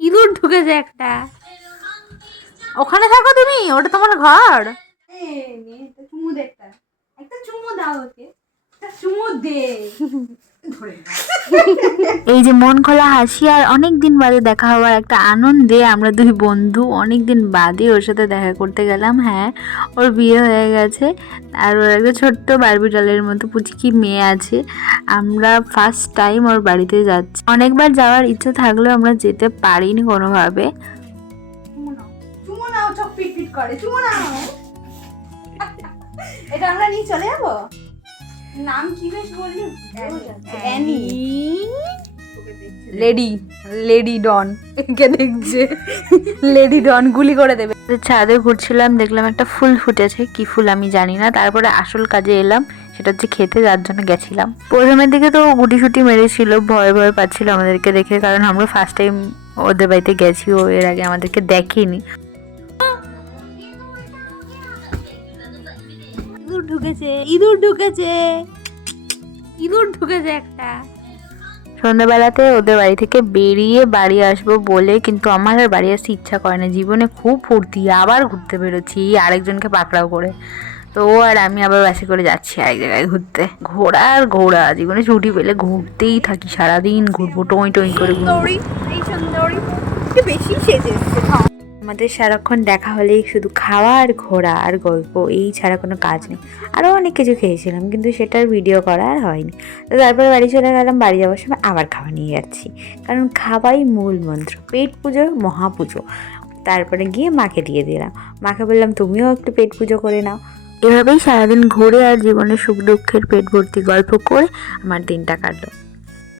ইঁদুর ঢুকেছে একটা। ওখানে থাকো তুমি, ওটা তোমার ঘর। চুমু দে, একটা চুমু দাও ওকে, একটা চুমু দে। এই যে মন খোলা হাসি আর অনেক দিন বাদে দেখা হওয়ার একটা আনন্দে আমরা দুই বন্ধু অনেক দিন বাদে ওর সাথে দেখা করতে গেলাম। হ্যাঁ, ওর বিয়ে হয়ে গেছে আর ওর একটা ছোট্ট বারবি ডলের মতো পুচকি মেয়ে আছে। আমরা ফার্স্ট টাইম ওর বাড়িতে যাচ্ছি। অনেকবার যাওয়ার ইচ্ছে থাকলেও আমরা যেতে পারিনি কোনোভাবে। চুমু নাও, চোখ পিট পিট করে, চুমু নাও। এটা আমরা নিয়ে চলে যাবো। নাম কি বেশ বললি? অ্যানি। লেডি ডন কে দেখছে, লেডি ডন গুলি করে দেবে। ছাদে ঘুরছিলাম, দেখলাম একটা ফুল ফুটেছে, কি ফুল আমি জানি না। তারপরে আসল কাজে এলাম, সেটা হচ্ছে খেতে, যার জন্য গেছিলাম। প্রথমের দিকে তো গুটি সুটি মেরেছিল, ভয় ভয় পাচ্ছিল আমাদেরকে দেখে, কারণ আমরা ফার্স্ট টাইম ওদের বাড়িতে গেছি, ও এর আগে আমাদেরকে দেখেনি। ইঁদুর ঢুকেছে, ইঁদুর ঢুকেছে, ইঁদুর ঢুকেছে একটা। সন্ধ্যাবেলাতে ওদের বাড়ি থেকে বেরিয়ে বাড়ি আসবো বলে, কিন্তু আমার আর বাড়ি আসতে ইচ্ছা করে না। জীবনে খুব ফুর্তি, আবার ঘুরতে বেরোচ্ছি আরেকজনকে পাকড়াও করে। তো ও আর আমি আবার বাসে করে যাচ্ছি আরেক জায়গায় ঘুরতে। ঘোরা আর ঘোরা, জীবনে ছুটি পেলে ঘুরতেই থাকি, সারাদিন ঘুরবো, টই টই করে ঘুরবো। এই সুন্দরী বেশি সেজে এসছে। আমাদের সারাক্ষণ দেখা হলেই শুধু খাওয়া আর ঘোরা আর গল্প, এই ছাড়া কোনো কাজ নেই। আরও অনেক কিছু খেয়েছিলাম, কিন্তু সেটার ভিডিও করা আর হয়নি। তো তারপরে বাড়ি চলে গেলাম। বাড়ি যাওয়ার সময় আবার খাওয়া নিয়ে যাচ্ছি, কারণ খাওয়াই মূল মন্ত্র, পেট পুজো মহাপুজো। তারপরে গিয়ে মাকে দিয়ে দিলাম, মাকে বললাম তুমিও একটু পেট পুজো করে নাও। এভাবেই সারাদিন ঘুরে আর জীবনের সুখ দুঃখের পেট ভর্তি গল্প করে আমার দিনটা কাটলো।